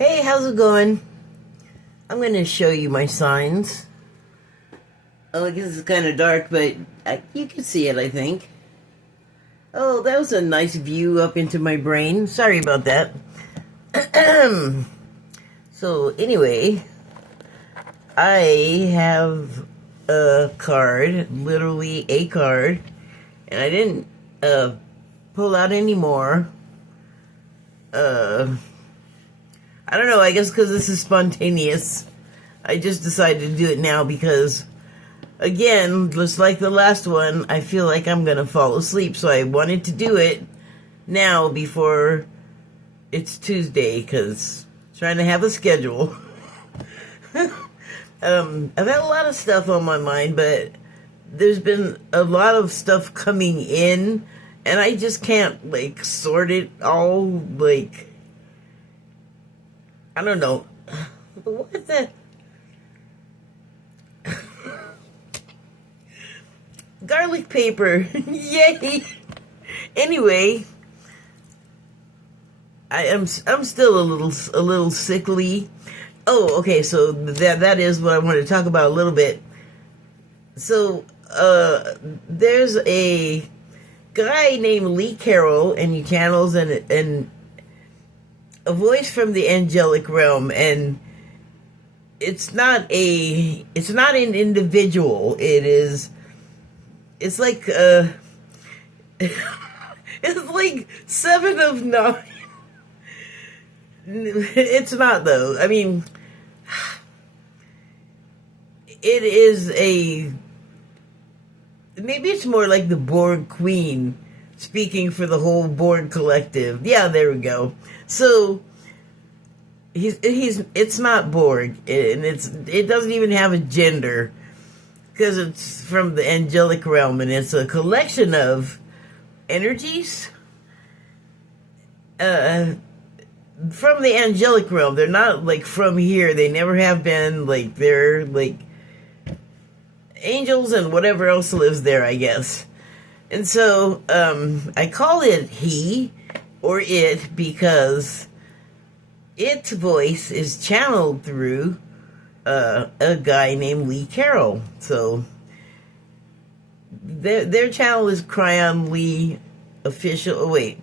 Hey, how's it going? I'm going to show you my signs. Oh, I guess it's kind of dark, but you can see it, I think. Oh, that was a nice view up into my brain. Sorry about that. So, anyway, I have a card, literally a card, and I didn't pull out any more. I don't know, I guess because this is spontaneous. I just decided to do it now because, again, just like the last one, I feel like I'm going to fall asleep. So I wanted to do it now before it's Tuesday because I'm trying to have a schedule. I've had a lot of stuff on my mind, but there's been a lot of stuff coming in, and I just can't, sort it all, I don't know. What the? Garlic paper. Yay. Anyway, I'm still a little sickly. Oh, okay, so that is what I wanted to talk about a little bit. So, there's a guy named Lee Carroll, and he channels and a voice from the angelic realm, and it's not an individual. It's like it's like 7 of 9. It's not, though. I mean, it is maybe it's more like the Borg Queen speaking for the whole Borg collective. Yeah, there we go. So it's not Borg, and it doesn't even have a gender because it's from the angelic realm, and it's a collection of energies from the angelic realm. They're not from here. They never have been. They're angels and whatever else lives there, I guess. And so I call it he or it because its voice is channeled through a guy named Lee Carroll. So their channel is Cryon Lee Official. Oh, wait.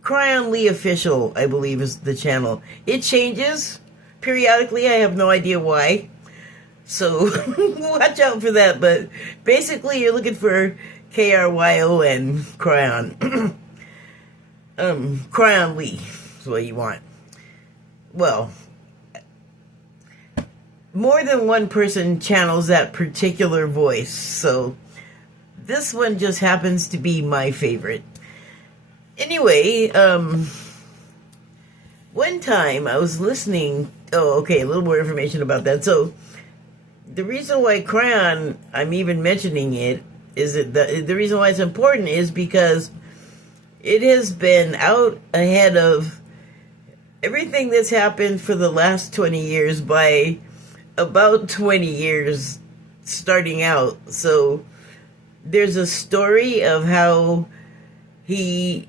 Cryon Lee Official, I believe, is the channel. It changes periodically. I have no idea why. So watch out for that. But basically, you're looking for KRYON, Cryon. Cryon Lee is what you want. Well, more than one person channels that particular voice, so this one just happens to be my favorite. Anyway, one time I was listening. Oh, okay, a little more information about that. So the reason why Cryon, I'm even mentioning it, is that the reason why it's important is because it has been out ahead of everything that's happened for the last 20 years by about 20 years starting out. So there's a story of how he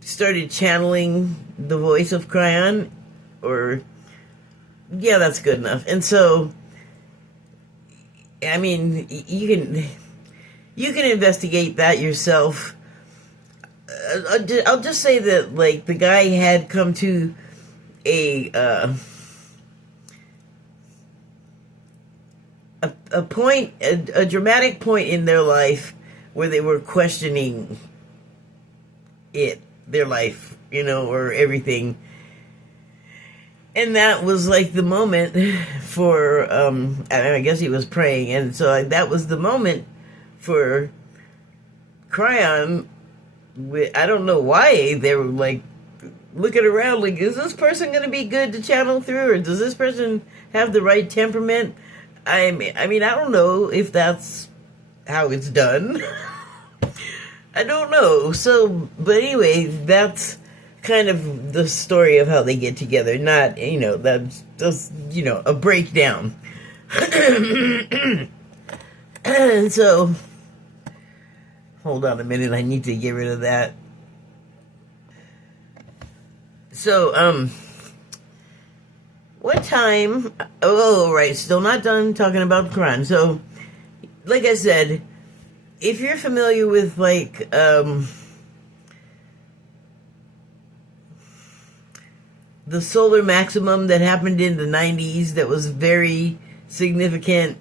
started channeling the voice of Cryon, or yeah, that's good enough. And so, I mean, you can investigate that yourself. I'll just say that the guy had come to a point, a dramatic point in their life where they were questioning their life, or everything. And that was the moment for, I guess he was praying. And so that was the moment for Cryon. I don't know why they were looking around is this person going to be good to channel through, or does this person have the right temperament? I mean, I don't know if that's how it's done. I don't know. So, but anyway, that's kind of the story of how they get together. Not, that's just, a breakdown. And so, hold on a minute, I need to get rid of that. So, One time, oh, right, still not done talking about the Quran. So, like I said, if you're familiar with, like, the solar maximum that happened in the 90s that was very significant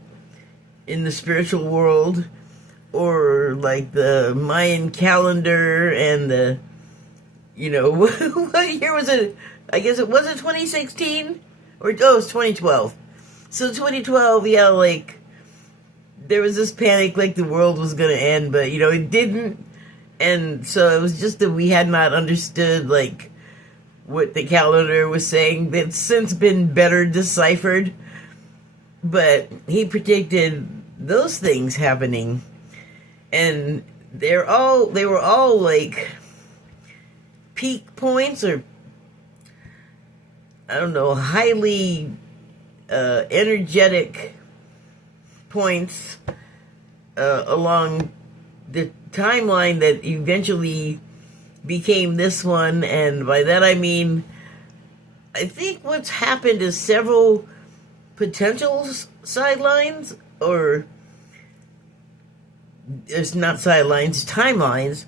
in the spiritual world, or like the Mayan calendar and the, what year was it? I guess it was 2016? Or, it was 2012. So 2012, yeah, like, there was this panic like the world was going to end, but, it didn't. And so it was just that we had not understood, like, what the calendar was saying. That's since been better deciphered. But he predicted those things happening. And they were all like peak points, or I don't know, highly energetic points along the timeline that eventually became this one. And by that I mean, I think what's happened is several potential sidelines, or it's not sidelines, timelines,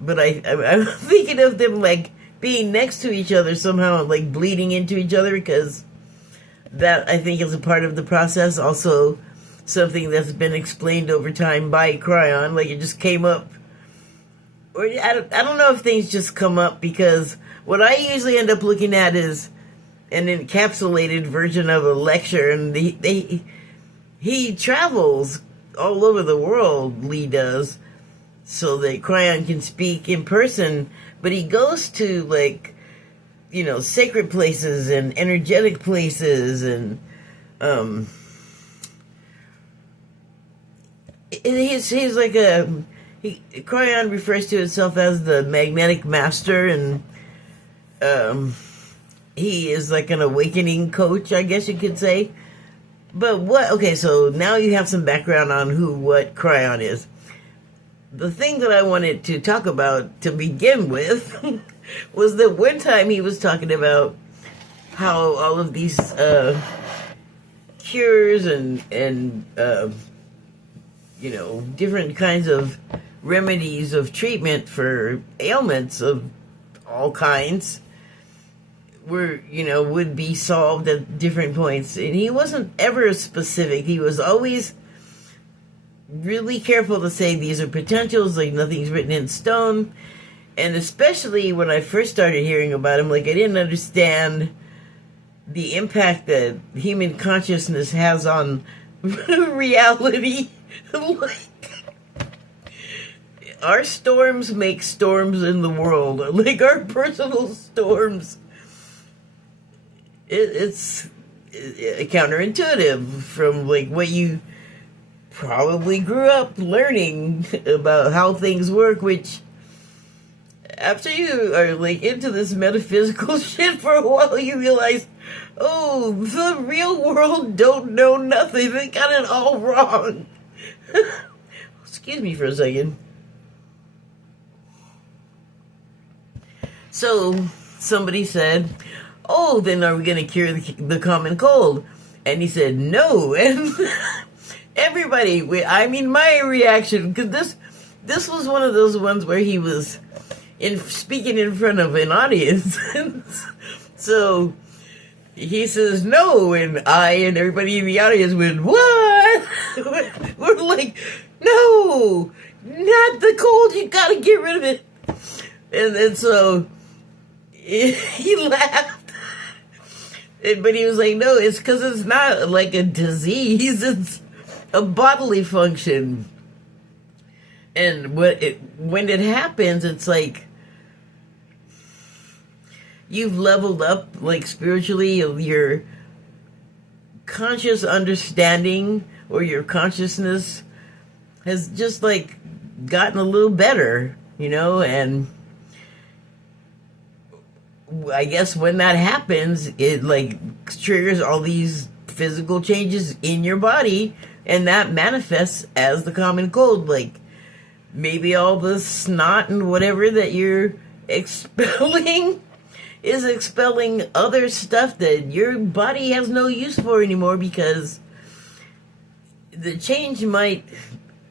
but I'm thinking of them like being next to each other somehow, like bleeding into each other, because that, I think, is a part of the process. Also, something that's been explained over time by Cryon, like it just came up. Or I don't know if things just come up, because what I usually end up looking at is an encapsulated version of a lecture, and he travels all over the world, Lee does, so that Cryon can speak in person, but he goes to, like, sacred places and energetic places, and he's like Cryon refers to himself as the magnetic master, and he is like an awakening coach, I guess you could say. But okay, so now you have some background on what Cryon is. The thing that I wanted to talk about to begin with was that one time he was talking about how all of these cures and different kinds of remedies of treatment for ailments of all kinds would be solved at different points. And he wasn't ever specific. He was always really careful to say these are potentials, like nothing's written in stone. And especially when I first started hearing about him, like I didn't understand the impact that human consciousness has on reality. Like, our storms make storms in the world, like our personal storms. It's counterintuitive from like what you probably grew up learning about how things work, which after you are like into this metaphysical shit for a while, you realize, oh, the real world don't know nothing. They got it all wrong. Excuse me for a second. So somebody said, oh, then are we going to cure the common cold? And he said, no. And everybody, my reaction, because this was one of those ones where he was speaking in front of an audience. So he says, no, and I and everybody in the audience went, what? We're like, no, not the cold, you gotta get rid of it. And so he laughed. But he was like, no, it's because it's not like a disease, it's a bodily function. And when it happens, it's like you've leveled up, like spiritually, your conscious understanding or your consciousness has just like gotten a little better, and I guess when that happens, it like triggers all these physical changes in your body, and that manifests as the common cold. Like maybe all the snot and whatever that you're expelling is expelling other stuff that your body has no use for anymore, because the change might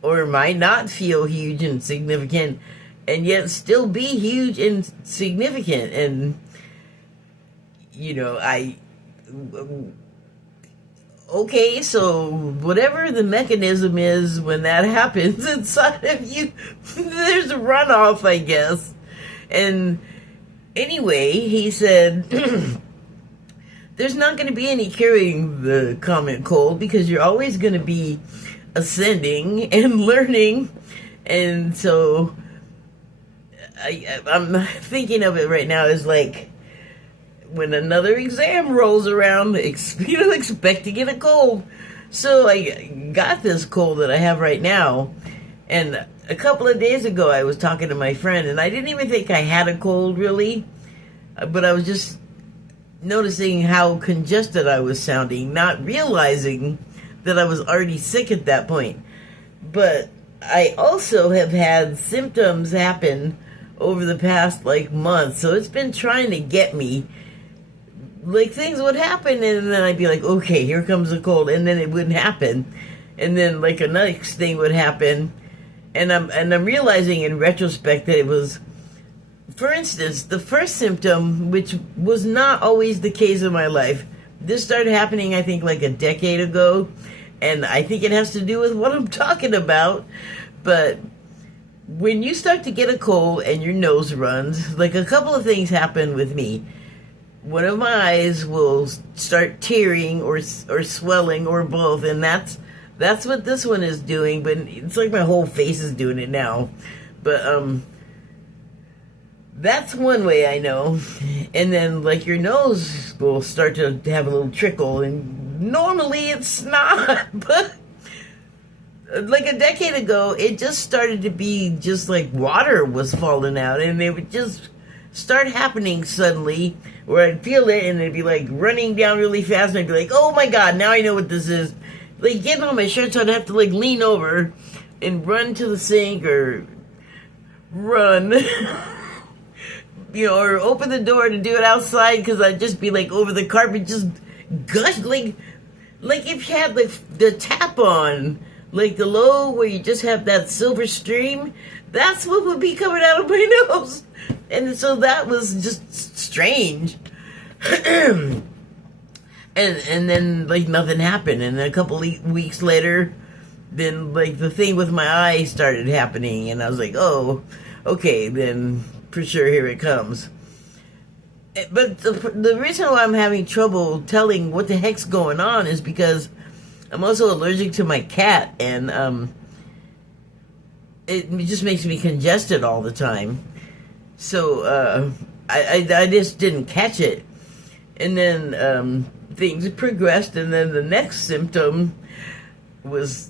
or might not feel huge and significant, and yet still be huge and significant. And okay, so whatever the mechanism is when that happens inside of you, there's a runoff, I guess. And anyway, he said, there's not going to be any curing the common cold, because you're always going to be ascending and learning. And so I'm thinking of it right now as like, when another exam rolls around, expect to get a cold. So I got this cold that I have right now. And a couple of days ago, I was talking to my friend, and I didn't even think I had a cold, really. But I was just noticing how congested I was sounding, not realizing that I was already sick at that point. But I also have had symptoms happen over the past, month. So it's been trying to get me. Things would happen, and then I'd be like, okay, here comes a cold, and then it wouldn't happen. And then, a next thing would happen, and I'm realizing in retrospect that it was, for instance, the first symptom, which was not always the case in my life. This started happening, I think, a decade ago, and I think it has to do with what I'm talking about. But when you start to get a cold and your nose runs, a couple of things happen with me. One of my eyes will start tearing or swelling or both, and that's what this one is doing. But it's like my whole face is doing it now. But that's one way I know. And then your nose will start to have a little trickle, and normally it's not. But a decade ago, it just started to be just like water was falling out, and it would just start happening suddenly, where I'd feel it and it'd be running down really fast, and I'd be like, oh my god, now I know what this is. Getting on my shirt, so I'd have to lean over and run to the sink, or run or open the door to do it outside, because I'd just be over the carpet, just gush, like if you had the tap on, the low where you just have that silver stream. That's what would be coming out of my nose. And so that was just strange. and then nothing happened. And a couple weeks later, then the thing with my eye started happening, and I was like, oh, okay, then for sure here it comes. But the reason why I'm having trouble telling what the heck's going on is because I'm also allergic to my cat, and it just makes me congested all the time. So I just didn't catch it. And then things progressed, and then the next symptom was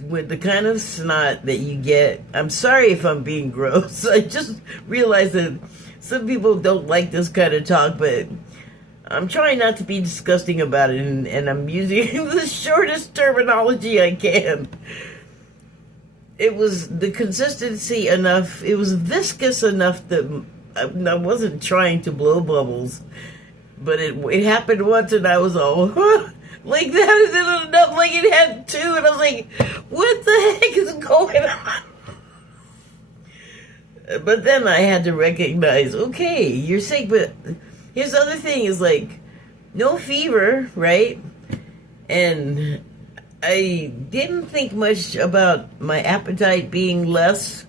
with the kind of snot that you get. I'm sorry if I'm being gross. I just realized that some people don't like this kind of talk, but I'm trying not to be disgusting about it, and I'm using the shortest terminology I can. It was the consistency enough, it was viscous enough that I wasn't trying to blow bubbles, but it happened once, and I was all, like that, and then enough, it had two, and I was like, what the heck is going on? But then I had to recognize, okay, you're sick, but here's the other thing is no fever, right? And I didn't think much about my appetite being less,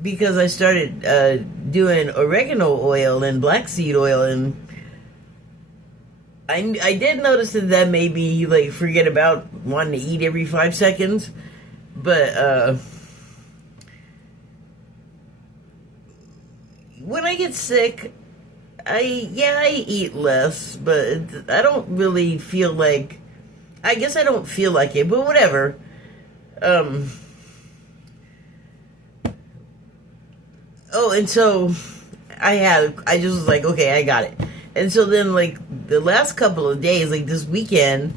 because I started doing oregano oil and black seed oil, and I did notice that made me forget about wanting to eat every 5 seconds, but when I get sick, I eat less, but I don't really feel I guess I don't feel like it, but whatever. Oh, and so I just was like, okay, I got it. And so then, the last couple of days, this weekend,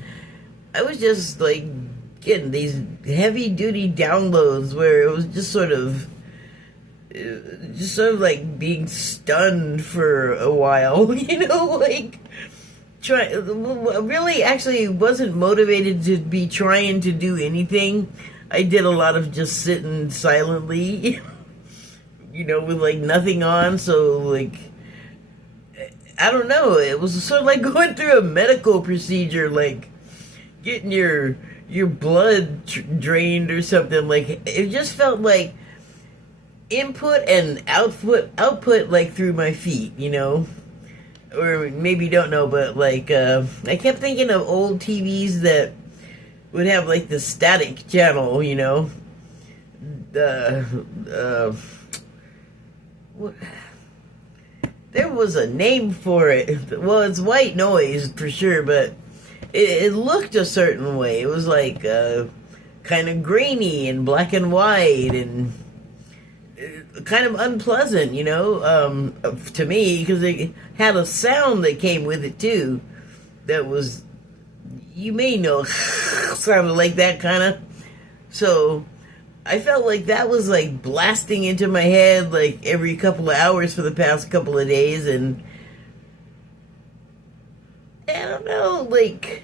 I was just, getting these heavy-duty downloads where it was just sort of, just sort of like being stunned for a while, like really actually wasn't motivated to be trying to do anything. I did a lot of just sitting silently, with like nothing on. So like, I don't know. It was sort of like going through a medical procedure, like getting your blood drained or something. Like it just felt like input and output like through my feet, or maybe you don't know, but like I kept thinking of old TVs that would have like the static channel, there was a name for it. Well, it's white noise for sure, but it looked a certain way. It was like kind of grainy and black and white and kind of unpleasant, to me, because it had a sound that came with it too. That was, you may know, sounded like that kind of. So I felt like that was like blasting into my head like every couple of hours for the past couple of days, and I don't know, like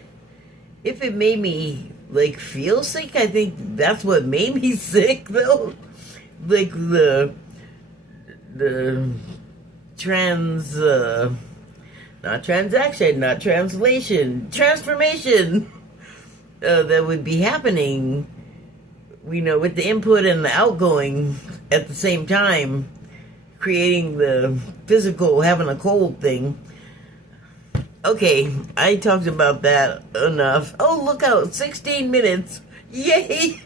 if it made me like feel sick, I think that's what made me sick though. Like the not transaction, not translation, transformation that would be happening, with the input and the outgoing at the same time, creating the physical having a cold thing. Okay, I talked about that enough. Oh, look out, 16 minutes. Yay!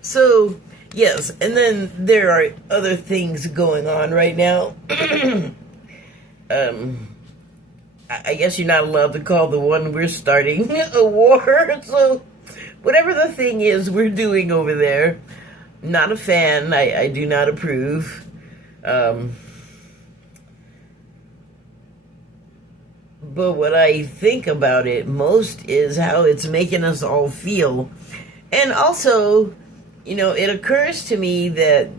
So, yes, and then there are other things going on right now. I guess you're not allowed to call the one we're starting a war, so whatever the thing is we're doing over there, not a fan. I do not approve. But what I think about it most is how it's making us all feel. And also, it occurs to me that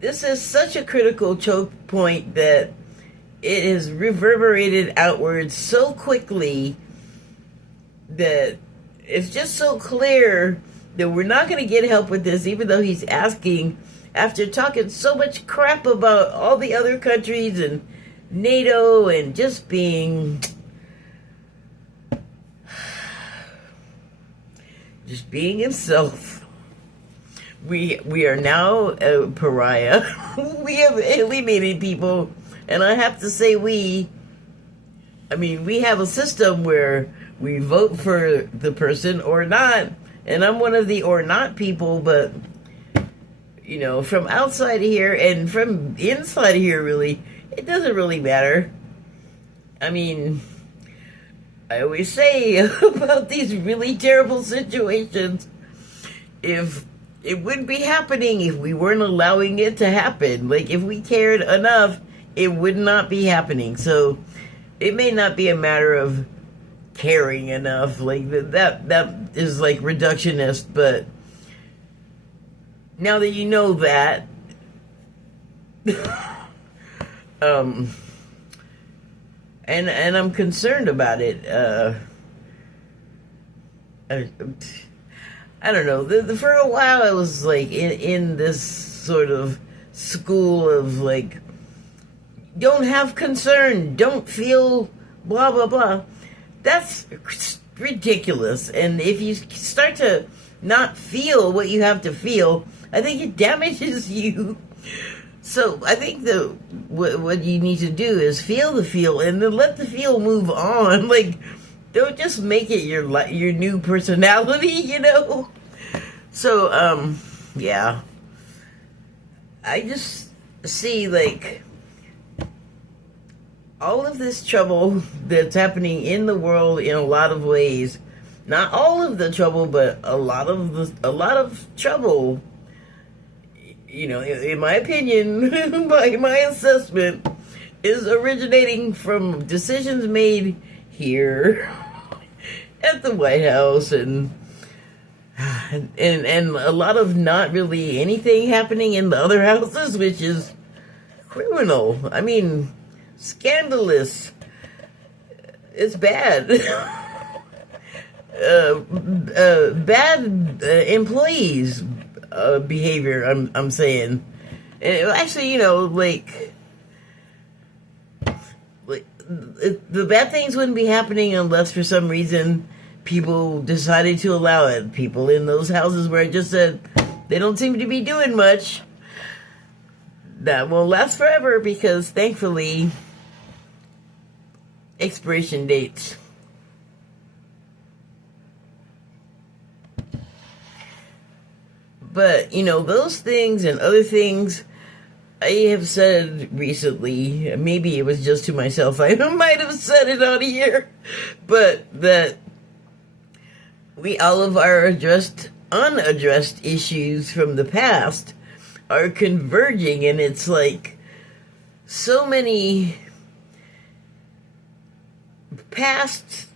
this is such a critical choke point that it has reverberated outwards so quickly that it's just so clear that we're not going to get help with this, even though he's asking, after talking so much crap about all the other countries and NATO and just being himself. We are now a pariah. We have alienated people, and I have to say we have a system where we vote for the person or not, and I'm one of the or not people, but from outside here and from inside here, really, it doesn't really matter. I always say about these really terrible situations, if it wouldn't be happening if we weren't allowing it to happen. Like, if we cared enough, it would not be happening. So it may not be a matter of caring enough, like that is like reductionist, but now that you know that, and I'm concerned about it. I don't know. For a while, I was like in this sort of school of like, don't have concern, don't feel blah blah blah. That's ridiculous. And if you start to not feel what you have to feel, I think it damages you. So I think what you need to do is feel the feel and then let the feel move on. Like, don't just make it your new personality, So, yeah. I just see, like, all of this trouble that's happening in the world in a lot of ways. Not all of the trouble, but a lot of trouble. In my opinion, by my assessment, is originating from decisions made here at the White House, and and a lot of not really anything happening in the other houses, which is criminal. I mean, scandalous. It's bad. Bad employees behavior. I'm saying, and actually, like the bad things wouldn't be happening unless for some reason people decided to allow it. People in those houses where I just said they don't seem to be doing much. That won't last forever because thankfully expiration dates. But, those things and other things I have said recently, maybe it was just to myself, I might have said it on here, but that all of our unaddressed issues from the past are converging, and it's like so many past,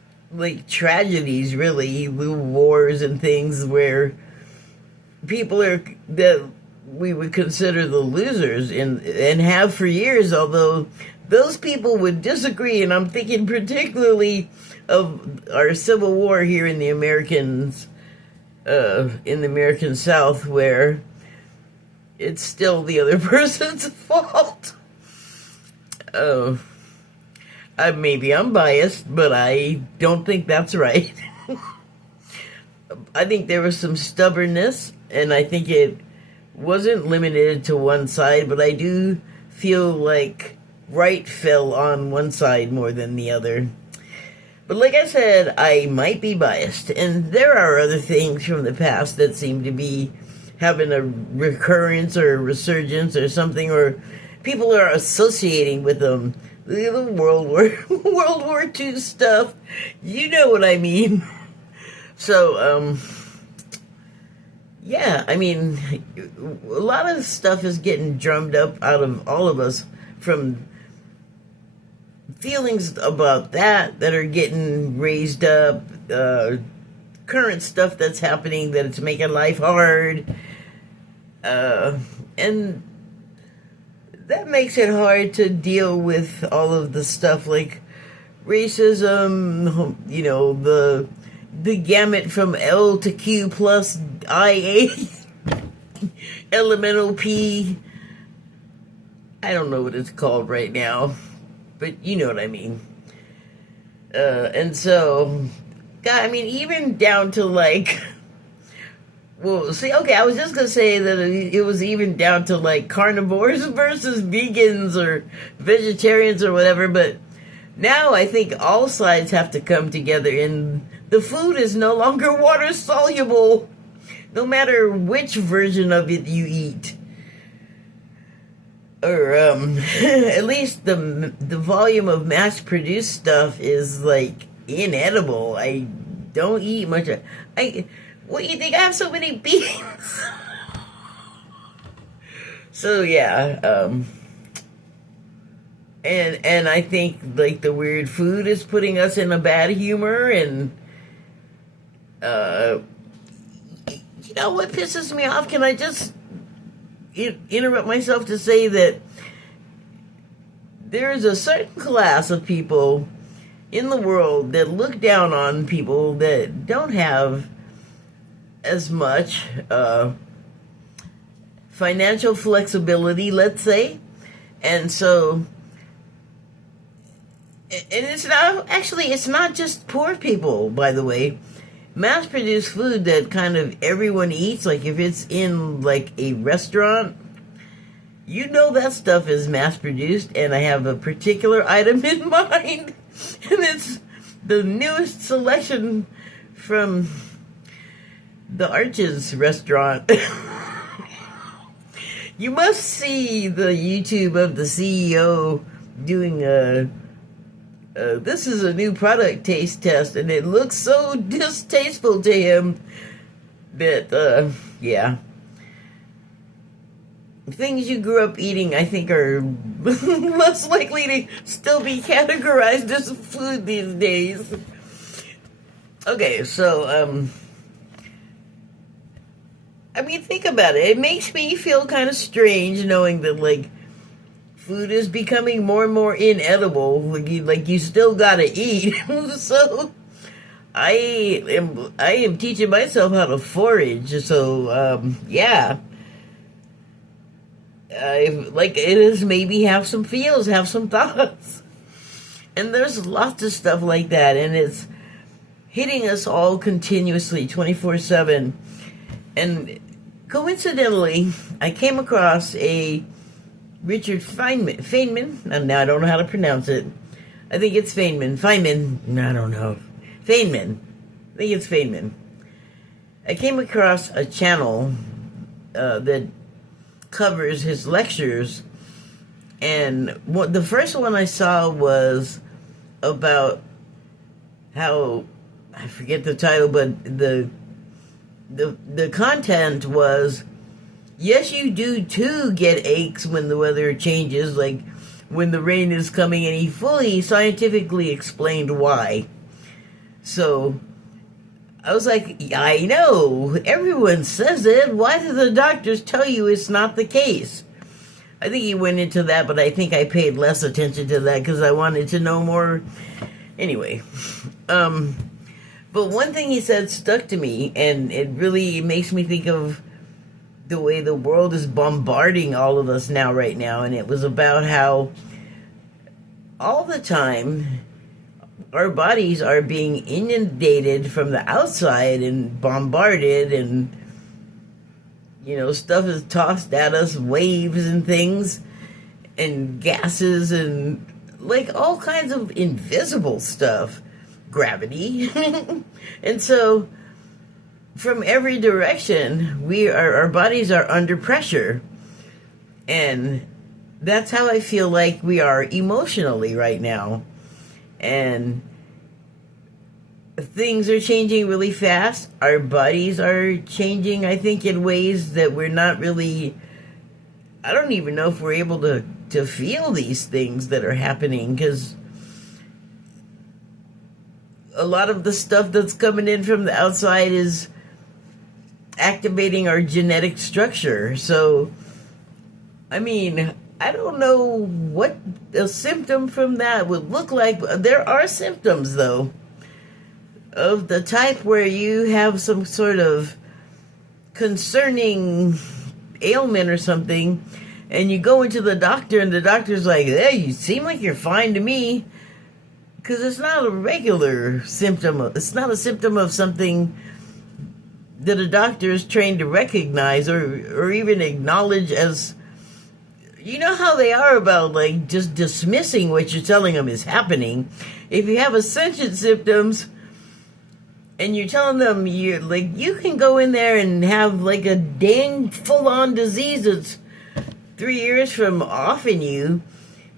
tragedies, really, wars and things where people are that we would consider the losers and have for years, although those people would disagree. And I'm thinking particularly of our Civil War here in the American South, where it's still the other person's fault. Maybe I'm biased, but I don't think that's right. I think there was some stubbornness, and I think it wasn't limited to one side, but I do feel like right fell on one side more than the other. But like I said, I might be biased, and there are other things from the past that seem to be having a recurrence or a resurgence or something, or people are associating with them. The World War II stuff, you know what I mean. So, yeah, I mean, a lot of stuff is getting drummed up out of all of us from feelings about that are getting raised up, current stuff that's happening that it's making life hard, and that makes it hard to deal with all of the stuff like racism, the gamut from L to Q plus IA, elemental P. I don't know what it's called right now, but you know what I mean. And so, God, I mean, even down to well, see, okay, I was just going to say that it was even down to carnivores versus vegans or vegetarians or whatever, but now I think all sides have to come together, and the food is no longer water soluble, no matter which version of it you eat. Or, at least the volume of mass-produced stuff is, inedible. I don't eat much of what, you think I have so many beans? So, yeah, and I think, the weird food is putting us in a bad humor, and, you know what pisses me off? Can I just interrupt myself to say that there is a certain class of people in the world that look down on people that don't have as much financial flexibility, let's say. And so, and it's not just poor people, by the way. Mass-produced food that kind of everyone eats, if it's in, a restaurant, that stuff is mass-produced, and I have a particular item in mind, and it's the newest selection from the Arches restaurant. You must see the YouTube of the CEO doing this is a new product taste test, and it looks so distasteful to him that, yeah. Things you grew up eating, I think, are less likely to still be categorized as food these days. Okay, so, I mean, think about it. It makes me feel kind of strange knowing that, like, food is becoming more and more inedible. Like you still gotta eat. So I am teaching myself how to forage. So yeah, like it is maybe have some feels, have some thoughts, and there's lots of stuff like that, and it's hitting us all continuously, 24/7. And coincidentally, I came across a Richard Feynman, and now I don't know how to pronounce it. I think it's Feynman, I don't know. Feynman. I think it's Feynman. I came across a channel that covers his lectures, and the first one I saw was about how, I forget the title, but the content was, yes, you do too get aches when the weather changes, like when the rain is coming, and he fully scientifically explained why. So I was like, I know, everyone says it. Why do the doctors tell you it's not the case? I think he went into that, but I think I paid less attention to that because I wanted to know more. Anyway, but one thing he said stuck to me, and it really makes me think of the way the world is bombarding all of us now, right now. And it was about how all the time our bodies are being inundated from the outside and bombarded, and stuff is tossed at us, waves and things and gases and like all kinds of invisible stuff, gravity. And so from every direction our bodies are under pressure, and that's how I feel like we are emotionally right now. And things are changing really fast. Our bodies are changing, I think, in ways that we're not really, I don't even know if we're able to feel these things that are happening, because a lot of the stuff that's coming in from the outside is activating our genetic structure. So, I mean, I don't know what a symptom from that would look like. There are symptoms, though, of the type where you have some sort of concerning ailment or something, and you go into the doctor, and the doctor's like, hey, you seem like you're fine to me. Because it's not a regular symptom. It's not a symptom of something that a doctor is trained to recognize or even acknowledge as, you know how they are about like just dismissing what you're telling them is happening. If you have ascension symptoms and you're telling them you can go in there and have like a dang full-on disease that's 3 years from offing you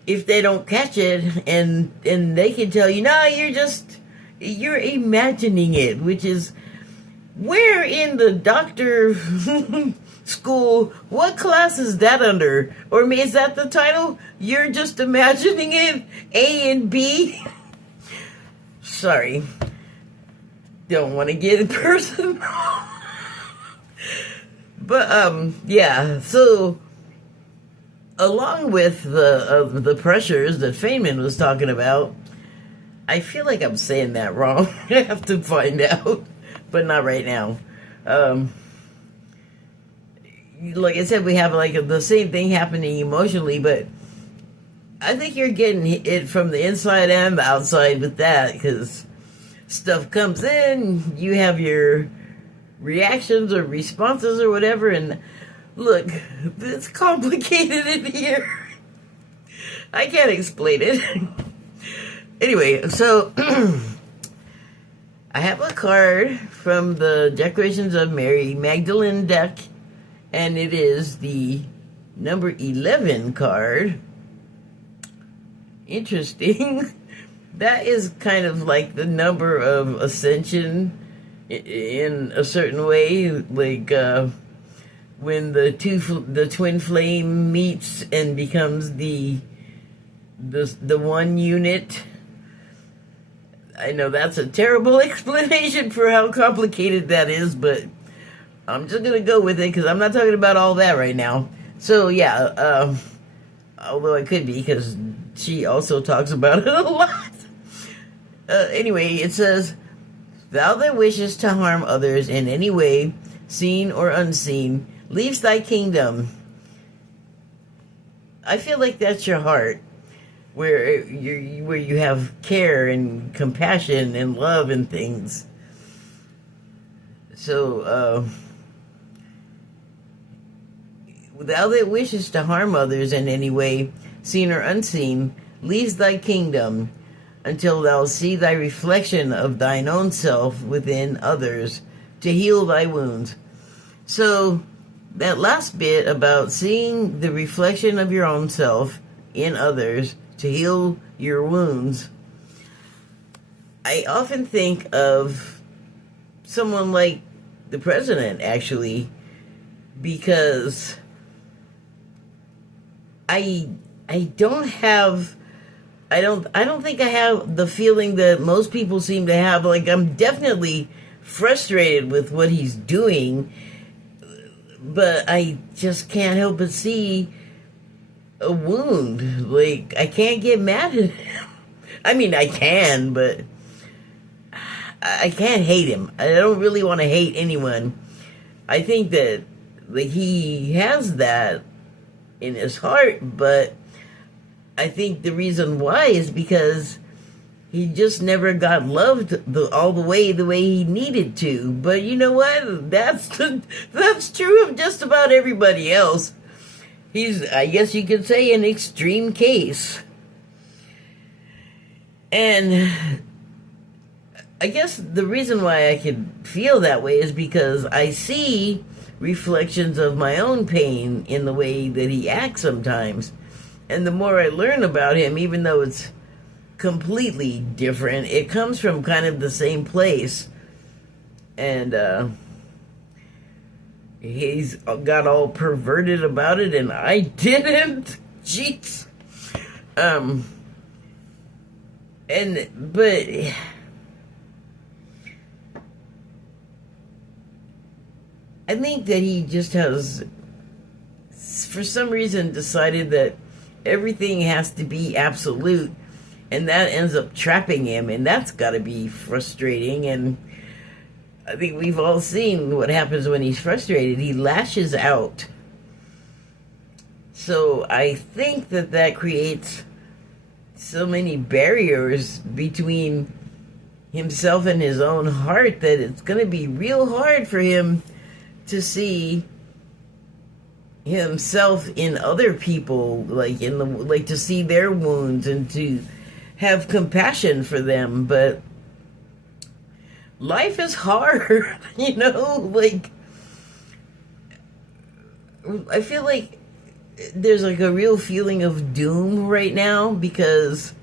if they don't catch it, and they can tell you, no, you're imagining it, which is, where in the doctor school, what class is that under? Or is that the title? You're just imagining it, A and B? Sorry. Don't want to get personal. But, yeah, so along with the pressures that Feynman was talking about, I feel like I'm saying that wrong. I have to find out, but not right now. Like I said, we have like the same thing happening emotionally, but I think you're getting it from the inside and the outside with that, because stuff comes in, you have your reactions or responses or whatever, and look, it's complicated in here. I can't explain it. Anyway, so I have a card from the Declarations of Mary Magdalene deck, and it is the number 11 card. Interesting. That is kind of like the number of ascension in a certain way, like when the twin flame meets and becomes the one unit. I know that's a terrible explanation for how complicated that is, but I'm just gonna go with it because I'm not talking about all that right now. So yeah, although I could be because she also talks about it a lot. Anyway, it says, "Thou that wishes to harm others in any way, seen or unseen, leaves thy kingdom." I feel like that's your heart, where you have care and compassion and love and things. So, thou that wishes to harm others in any way, seen or unseen, leaves thy kingdom until thou see thy reflection of thine own self within others to heal thy wounds. So, that last bit about seeing the reflection of your own self in others to heal your wounds, I often think of someone like the president, actually, because I don't think I have the feeling that most people seem to have. Like, I'm definitely frustrated with what he's doing, but I just can't help but see a wound. Like, I can't get mad at him. I mean, I can, but I can't hate him. I don't really want to hate anyone. I think that, like, he has that in his heart, but I think the reason why is because he just never got loved all the way he needed to. But you know what? That's true of just about everybody else. He's, I guess you could say, an extreme case. And I guess the reason why I could feel that way is because I see reflections of my own pain in the way that he acts sometimes. And the more I learn about him, even though it's completely different, it comes from kind of the same place. And he's got all perverted about it, and I didn't. Jeez. But I think that he just has, for some reason, decided that everything has to be absolute, and that ends up trapping him, and that's got to be frustrating. And I think we've all seen what happens when he's frustrated. He lashes out. So I think that creates so many barriers between himself and his own heart that it's going to be real hard for him to see himself in other people, like to see their wounds and to have compassion for them. But life is hard, you know. Like, I feel like there's like a real feeling of doom right now because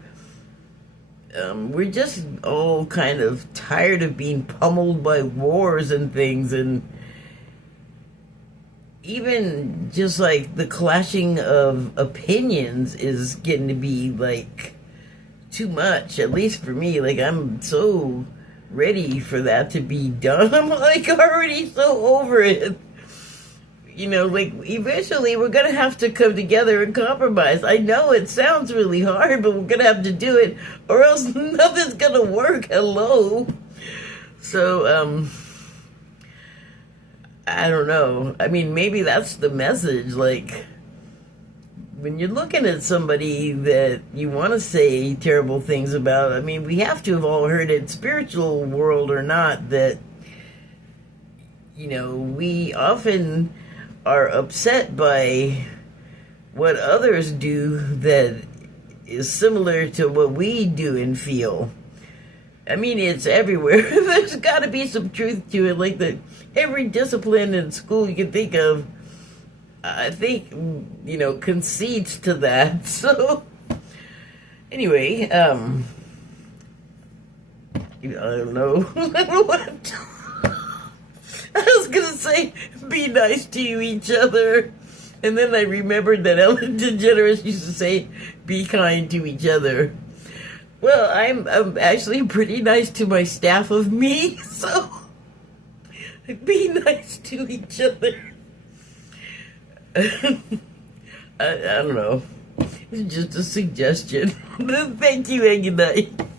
we're just all kind of tired of being pummeled by wars and things, and even just like the clashing of opinions is getting to be like too much, at least for me. Like, I'm so ready for that to be done. I'm like already so over it. You know, like, eventually we're gonna have to come together and compromise. I know it sounds really hard, but we're gonna have to do it, or else nothing's gonna work. Hello. So, I don't know. I mean, maybe that's the message. Like, when you're looking at somebody that you want to say terrible things about, I mean, we have to have all heard it, spiritual world or not, that, you know, we often are upset by what others do that is similar to what we do and feel. I mean, it's everywhere. There's got to be some truth to it. Like, every discipline in school you can think of, I think, you know, concedes to that. So, anyway, I don't know. What? I was going to say, be nice to each other. And then I remembered that Ellen DeGeneres used to say, be kind to each other. Well, I'm actually pretty nice to my staff of me, so Be nice to each other. I don't know. It's just a suggestion. Thank you and good night.